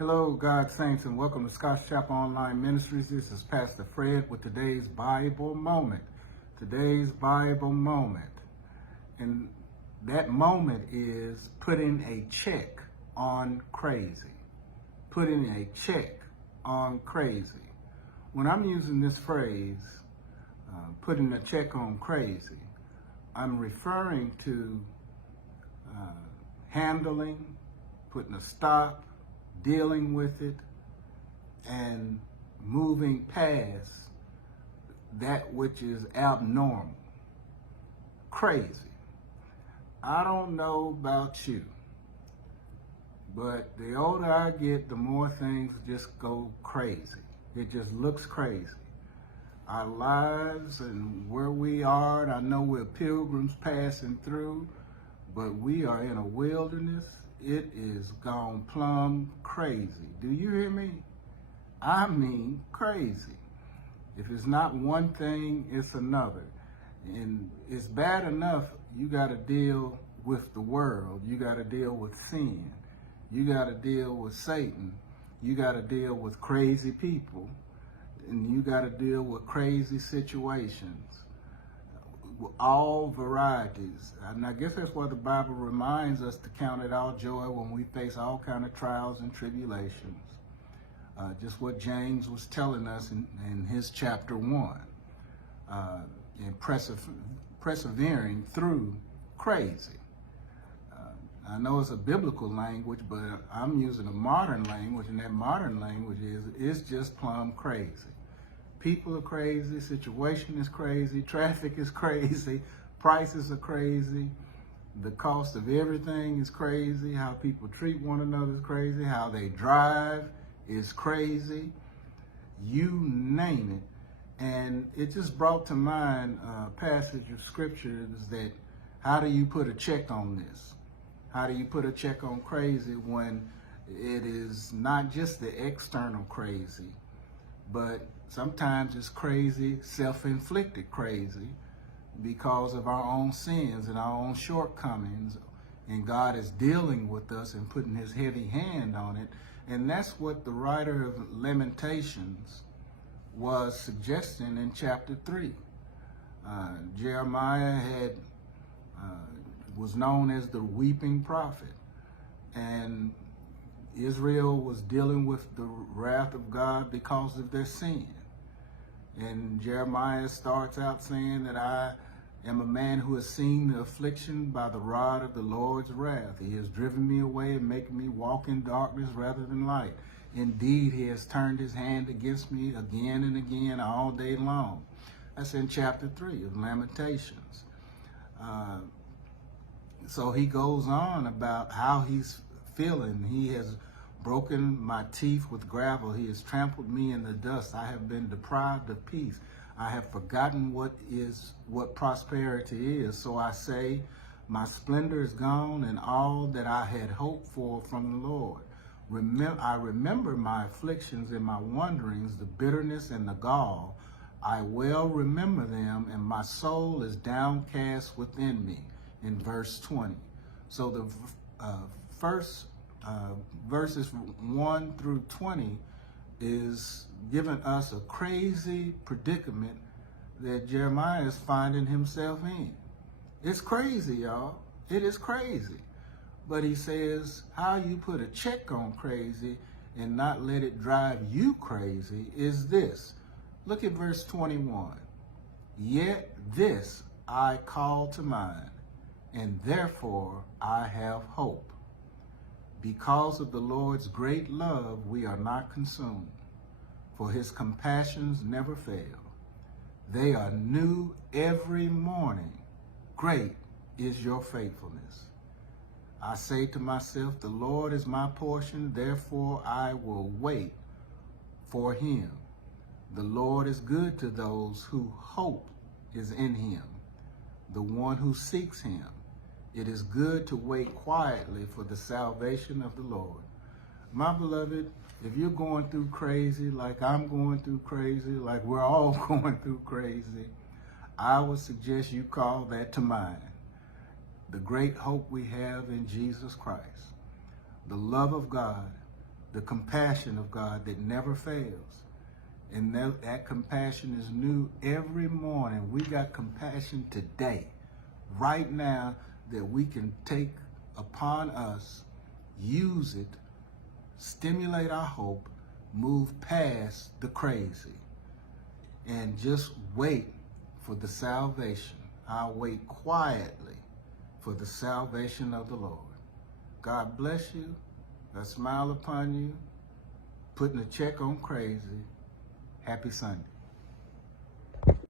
Hello, God Saints, and welcome to Scotts Chapel Online Ministries. This is Pastor Fred with today's Bible Moment. Today's Bible Moment. And that moment is putting a check on crazy. Putting a check on crazy. When I'm using this phrase, putting a check on crazy, I'm referring to handling, putting a stop, dealing with it, and moving past that which is abnormal, crazy. I don't know about you, but the older I get, the more things just go crazy. It just looks crazy. Our lives and where we are, and I know we're pilgrims passing through, but we are in a wilderness. It is gone plumb crazy. Do you hear me? I mean crazy. If it's not one thing, it's another. And it's bad enough you got to deal with the world. You got to deal with sin. You got to deal with Satan. You got to deal with crazy people. And you got to deal with crazy situations. All varieties. And I guess that's why the Bible reminds us to count it all joy when we face all kind of trials and tribulations. Just what James was telling us in his chapter 1. In persevering through crazy. I know it's a biblical language, but I'm using a modern language, and that modern language is just plumb crazy. People are crazy, situation is crazy, traffic is crazy, prices are crazy, the cost of everything is crazy, how people treat one another is crazy, how they drive is crazy, you name it. And it just brought to mind a passage of scriptures that how do you put a check on this? How do you put a check on crazy when it is not just the external crazy, but sometimes it's crazy, self-inflicted crazy because of our own sins and our own shortcomings. And God is dealing with us and putting his heavy hand on it. And that's what the writer of Lamentations was suggesting in chapter 3. Jeremiah was known as the weeping prophet. And Israel was dealing with the wrath of God because of their sin. And Jeremiah starts out saying that I am a man who has seen the affliction by the rod of the Lord's wrath. He has driven me away and making me walk in darkness rather than light. Indeed, he has turned his hand against me again and again all day long. That's in chapter 3 of Lamentations. So he goes on about how he's feeling. He has broken my teeth with gravel. He has trampled me in the dust. I have been deprived of peace. I have forgotten what prosperity is. So I say, my splendor is gone and all that I had hoped for from the Lord. I remember my afflictions and my wanderings, the bitterness and the gall. I well remember them, and my soul is downcast within me, in verse 20. So the first verses 1 through 20 is giving us a crazy predicament that Jeremiah is finding himself in. It's crazy, y'all. It is crazy. But he says how you put a check on crazy and not let it drive you crazy is this. Look at verse 21. Yet this I call to mind, and therefore I have hope. Because of the Lord's great love, we are not consumed, for his compassions never fail. They are new every morning. Great is your faithfulness. I say to myself, the Lord is my portion, therefore I will wait for him. The Lord is good to those whose hope is in him, the one who seeks him. It is good to wait quietly for the salvation of the Lord. My beloved, if you're going through crazy, like I'm going through crazy, like we're all going through crazy, I would suggest you call that to mind. The great hope we have in Jesus Christ, the love of God, the compassion of God that never fails. And that compassion is new every morning. We got compassion today, right now, that we can take upon us, use it, stimulate our hope, move past the crazy, and just wait for the salvation. I'll wait quietly for the salvation of the Lord. God bless you. I smile upon you, putting a check on crazy. Happy Sunday.